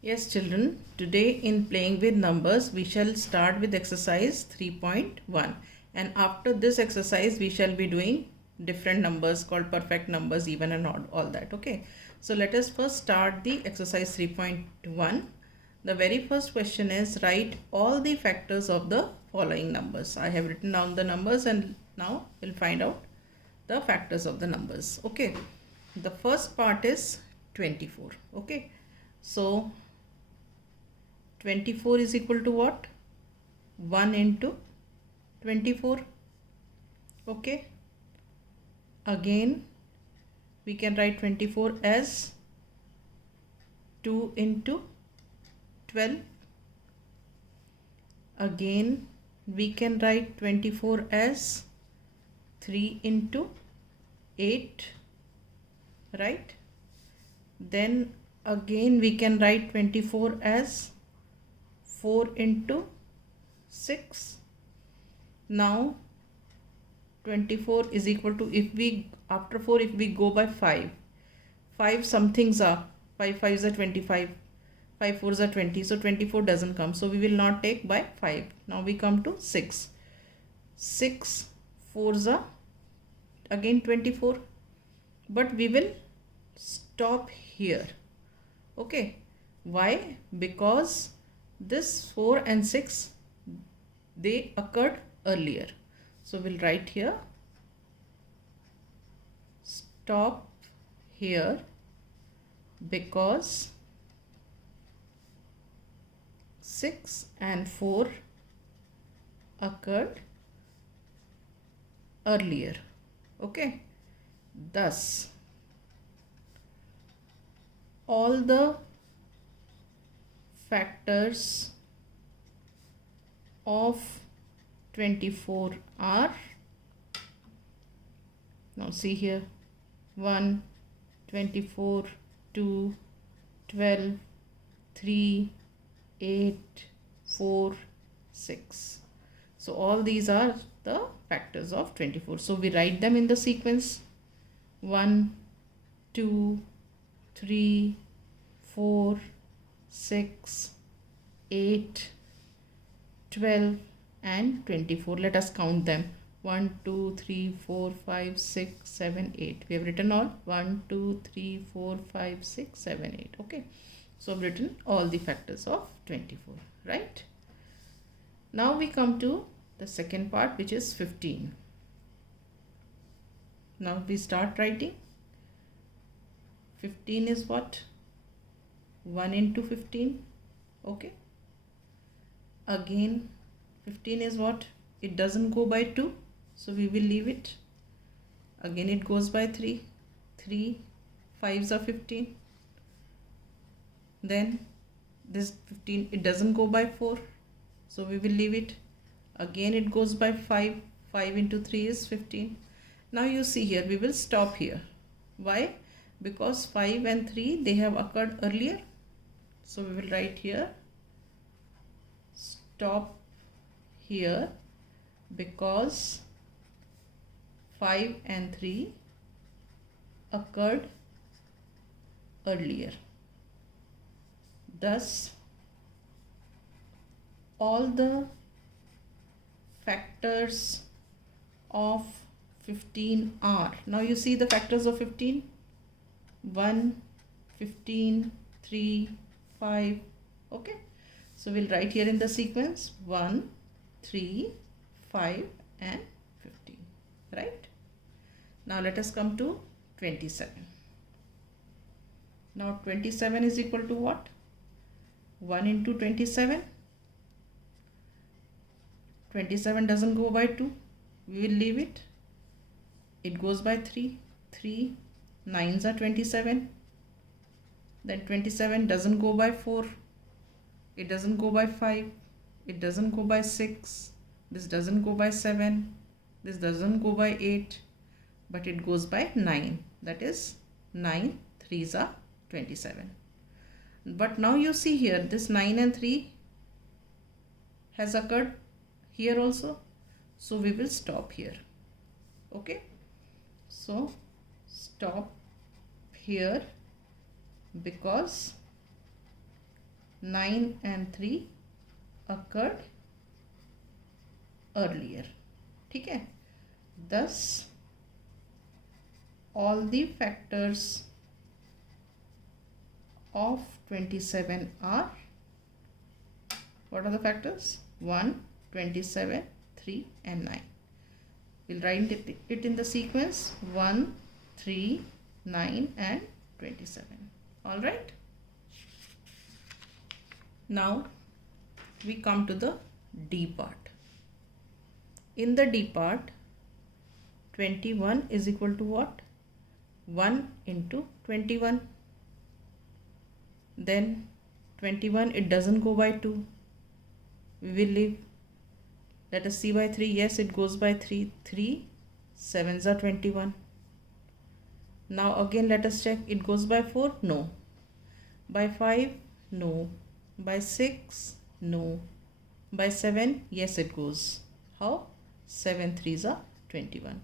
Yes, children, today in playing with numbers, we shall start with exercise 3.1. And after this exercise, we shall be doing different numbers called perfect numbers, even and odd, all that. Okay. So let us first start the exercise 3.1. The very first question is write all the factors of the following numbers. I have written down the numbers and now we'll find out the factors of the numbers. Okay. The first part is 24. Okay. So 24 is equal to what? 1 into 24. Okay. Again, we can write 24 as 2 into 12. Again, we can write 24 as 3 into 8. Right? Then again, we can write 24 as 4 into 6. Now 24 is equal to, if we after 4, if we go by 5 some things are 5 5s are 25, 5 4s are 20, so 24 doesn't come, so we will not take by 5. Now we come to 6 4s are again 24, but we will stop here. Okay, why? Because this 4 and 6, they occurred earlier, so we'll write here stop here because 6 and 4 occurred earlier. Okay, thus all the factors of 24 are, now see here, 1, 24, 2, 12, 3, 8, 4, 6. So all these are the factors of 24. So we write them in the sequence 1, 2, 3, 4, 6, 8, 12 and 24. Let us count them. 1, 2, 3, 4, 5, 6, 7, 8. We have written all 1, 2, 3, 4, 5, 6, 7, 8. Okay. So I've written all the factors of 24. Right. Now we come to the second part, which is 15. Now we start writing. 15 is what? 1 into 15. Okay. Again, 15 is what? It doesn't go by 2, so we will leave it. Again, it goes by 3. 3 5s are 15. Then this 15, it doesn't go by 4, so we will leave it. Again, it goes by 5. 5 into 3 is 15. Now you see here, we will stop here. Why? Because 5 and 3, they have occurred earlier. So we will write here stop here because 5 and 3 occurred earlier. Thus, all the factors of 15 are, now you see the factors of 15, 1, 15, 3, 5. Okay, so we'll write here in the sequence 1, 3, 5 and 15. Right. Now let us come to 27. Now 27 is equal to what? 1 into 27. 27 doesn't go by 2. We will leave it. It goes by 3. 3 9s are 27. Then 27 doesn't go by 4. It doesn't go by 5. It doesn't go by 6. This doesn't go by 7. This doesn't go by 8. But it goes by 9. That is 9 3s are 27. But now you see here, this 9 and 3 has occurred here also. So we will stop here. Okay. So stop here because 9 and 3 occurred earlier. ठीक है. Thus all the factors of 27 are, what are the factors? 1, 27, 3 and 9. We'll write it in the sequence 1, 3, 9 and 27. All right. Now we come to the D part. In the D part, 21 is equal to what? 1 into 21. Then 21, it doesn't go by 2. We will leave. Let us see by 3. Yes, it goes by 3. 3 7s are 21. Now again let us check. It goes by 4? No. By 5? No. By 6? No. By 7? Yes, it goes. How? 7 3s are 21.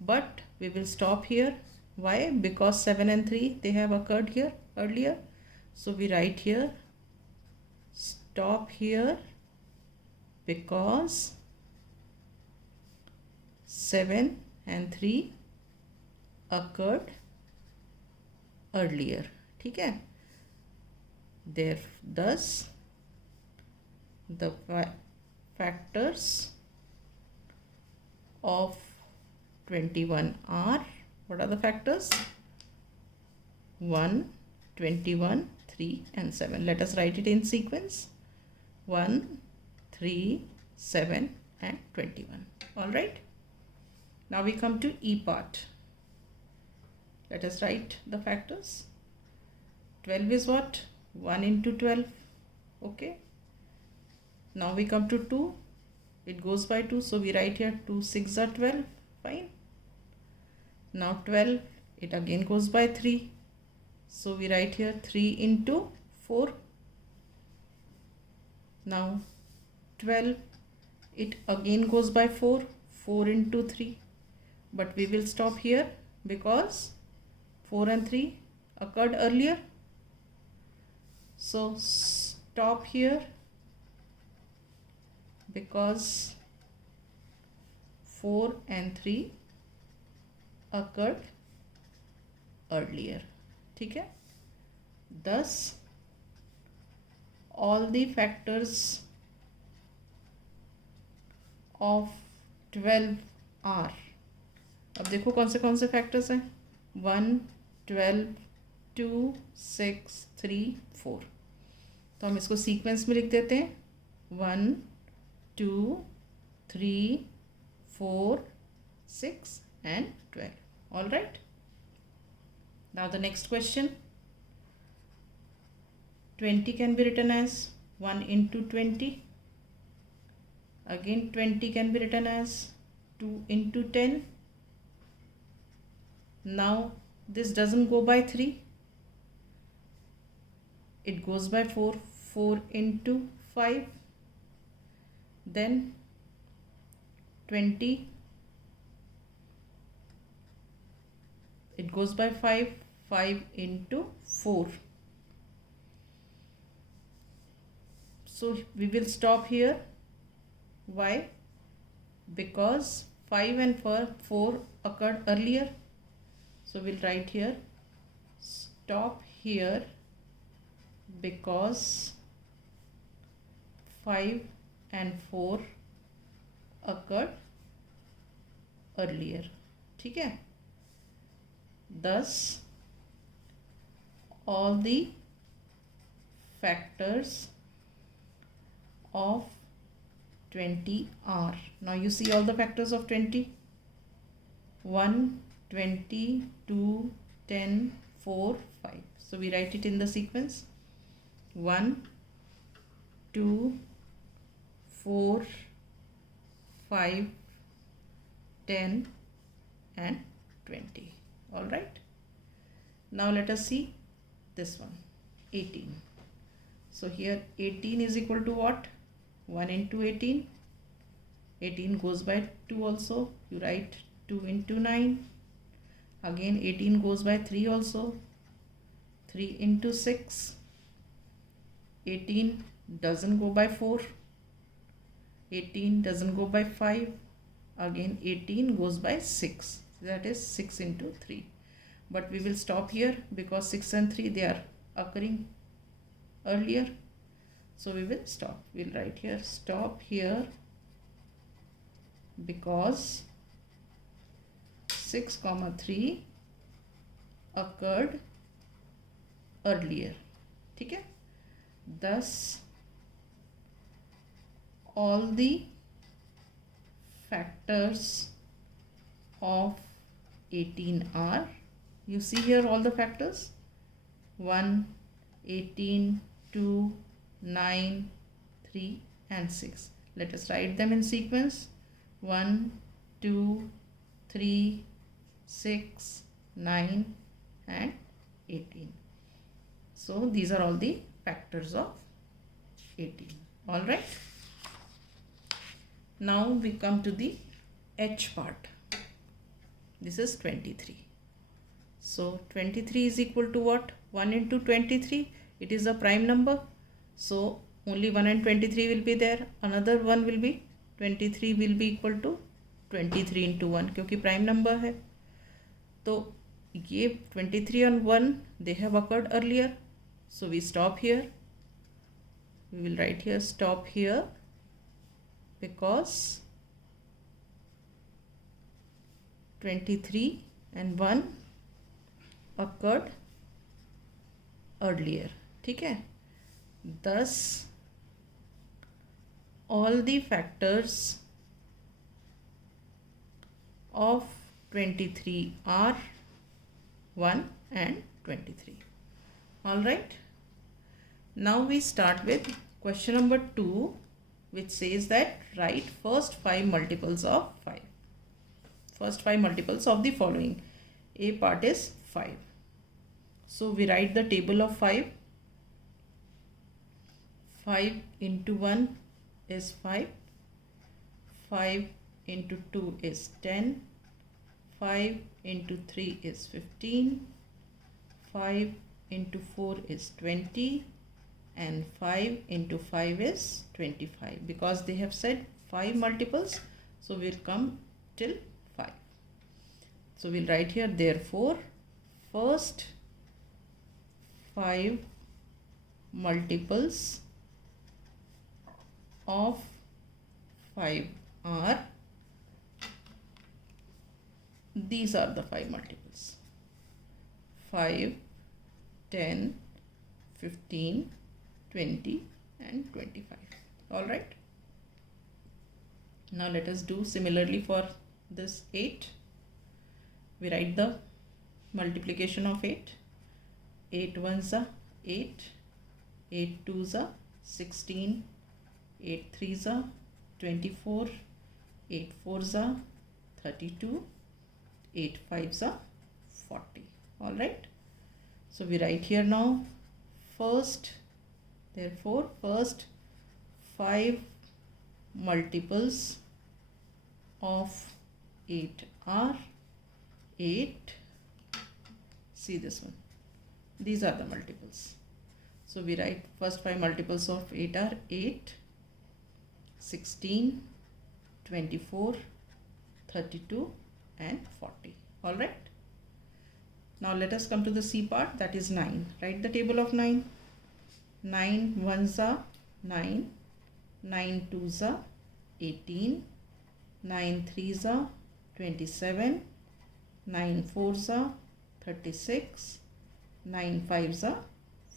But we will stop here. Why? Because 7 and 3, they have occurred here earlier. So we write here, stop here, because 7 and 3 occurred earlier. ठीक है. Thus the factors of 21 are, what are the factors? 1, 21, 3 and 7. Let us write it in sequence. 1, 3, 7 and 21. All right. Now we come to E part. Let us write the factors. 12 is what? 1 into 12. Okay. Now we come to 2. It goes by 2. So we write here 2 6 are 12. Fine. Now 12. It again goes by 3. So we write here 3 into 4. Now 12. It again goes by 4. 4 into 3. But we will stop here because 4 and 3 occurred earlier. So stop here because 4 and 3 occurred earlier. ठीक है. Thus all the factors of 12 are, अब देखो कौन से factors हैं. 1, 12, 2, 6, 3, 4. तो हम इसको सीक्वेंस में लिख देते हैं. 1, 2, 3, 4, 6 and 12. All right. Now the next question. 20 can be written as 1 into 20. Again 20 can be written as 2 into 10. Now this doesn't go by 3. It goes by 4. 4 into 5. Then 20. It goes by 5. 5 into 4. So we will stop here. Why? Because 5 and 4 occurred earlier. So we'll write here, stop here because 5 and 4 occurred earlier. ठीक है. Thus all the factors of 20 are, now you see all the factors of 20. 1, 20, 2, 10, 4, 5. So we write it in the sequence. 1, 2, 4, 5, 10 and 20. All right. Now let us see this one. 18. So here 18 is equal to what? 1 into 18. 18 goes by 2 also. You write 2 into 9. Again 18 goes by 3 also. 3 into 6. 18 doesn't go by 4, 18 doesn't go by 5, again 18 goes by 6, that is 6 into 3. But we will stop here because 6 and 3 they are occurring earlier, so we will stop. We'll write here stop here because 6 comma 3 occurred earlier. ठीक है, thus all the factors of 18 are, you see here all the factors 1, 18, 2, 9, 3 and 6. Let us write them in sequence 1, 2, 3, 6, 9 and 18. So these are all the factors of 18. All right. Now we come to the H part. This is 23. So 23 is equal to what? 1 into 23. It is a prime number. So only 1 and 23 will be there. Another one will be 23 will be equal to 23 into 1 क्योंकि prime number है. तो ये 23 and 1 they have occurred earlier. So we stop here. We will write here stop here because 23 and 1 occurred earlier. ठीक है. Thus all the factors of 23 are 1 and 23. All right. Now we start with question number 2, which says that write first 5 multiples of 5. First 5 multiples of the following. A part is 5. So we write the table of 5. 5 into 1 is 5. 5 into 2 is 10. 5 into 3 is 15. 5 into 4 is 20. And 5 into 5 is 25. Because they have said 5 multiples, so we'll come till 5. So we'll write here, therefore, first 5 multiples of 5 are, these are the 5 multiples, 5, 10, 15, 20 and 25. All right. Now let us do similarly for this 8. We write the multiplication of 8. 8 ones are 8, 8 twos are 16, 8 threes are 24, 8 fours are 32, 8 fives are 40. All right. So we write here now first, therefore first 5 multiples of 8 are 8. See this one. These are the multiples. So we write first 5 multiples of 8 are 8, 16, 24, 32 and 40. All right. Now let us come to the C part, that is 9. Write the table of 9. 9 ones are 9, 9 twos are 18, 9 threes are 27, 9 fours are 36, 9 fives are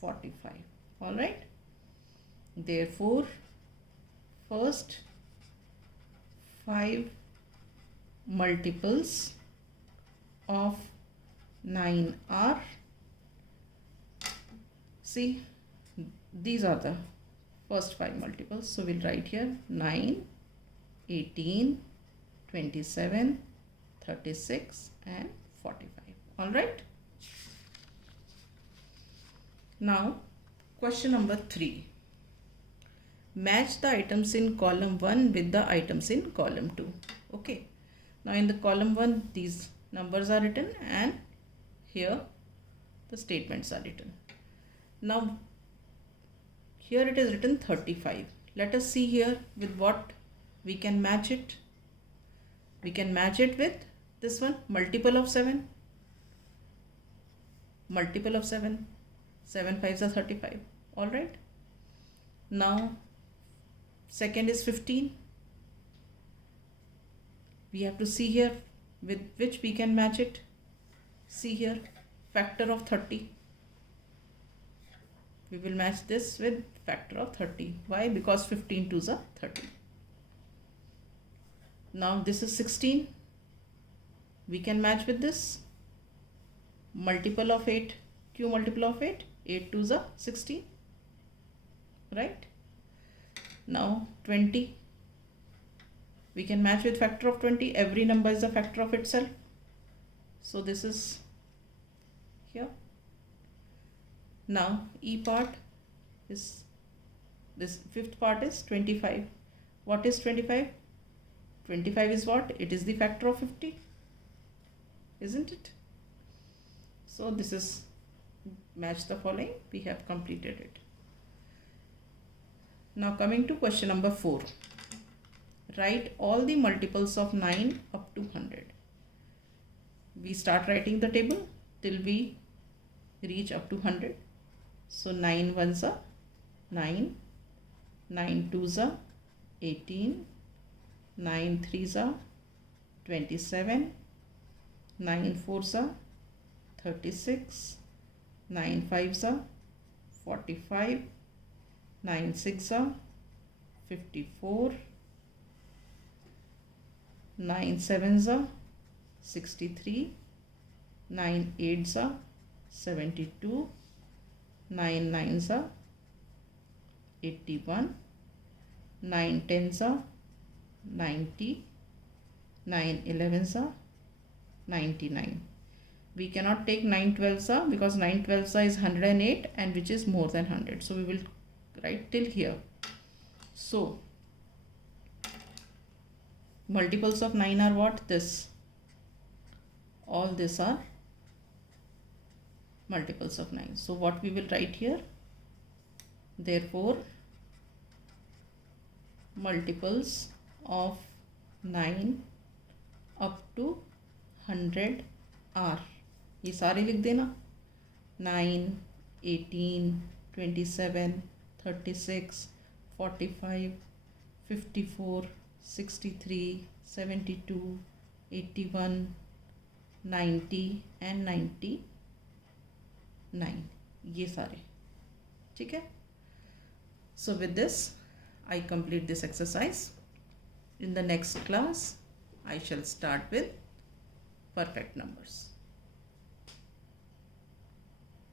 45. All right. Therefore, first 5 multiples of 9 are, see, these are the first 5 multiples. So we'll write here 9, 18, 27, 36 and 45. All right. Now question number 3. Match the items in column 1 with the items in column 2. Okay. Now in the column 1 these numbers are written and here the statements are written. Now Here it is written 35. Let us see here with what we can match it. We can match it with this one, multiple of 7. Multiple of 7. 7 5s are 35. Alright. Now second is 15. We have to see here with which we can match it. See here, factor of 30. We will match this with factor of 30. Why? Because 15 2s are 30. Now this is 16. We can match with this. Multiple of 8. Q multiple of 8. 8 2s are 16. Right? Now 20. We can match with factor of 20. Every number is a factor of itself. So this is here. Now E part is, this fifth part is 25. What is 25? 25 is what? It is the factor of 50. Isn't it? So this is match the following. We have completed it. Now coming to question number 4. Write all the multiples of 9 up to 100. We start writing the table till we reach up to 100. So 9 1s are 9, 9 2s are 18, 9 3s are 27, 9 4s are 36, 9 5s are 45, 9 6 are 54, 9 7s are 63, 9 8s are 72, 9 9s are 81, 9 10s are 90, 9 11s are 99. We cannot take 9 12s are because 9 12s are is 108 and which is more than 100. So we will write till here. So multiples of 9 are what? This. All this are multiples of 9. So what we will write here? Therefore, multiples of 9 up to 100 are, ये सारे लिख देना, 9, 18, 27, 36, 45, 54, 63, 72, 81, 90 and 99. ये सारे, ठीक है? So with this, I complete this exercise. In the next class, I shall start with perfect numbers.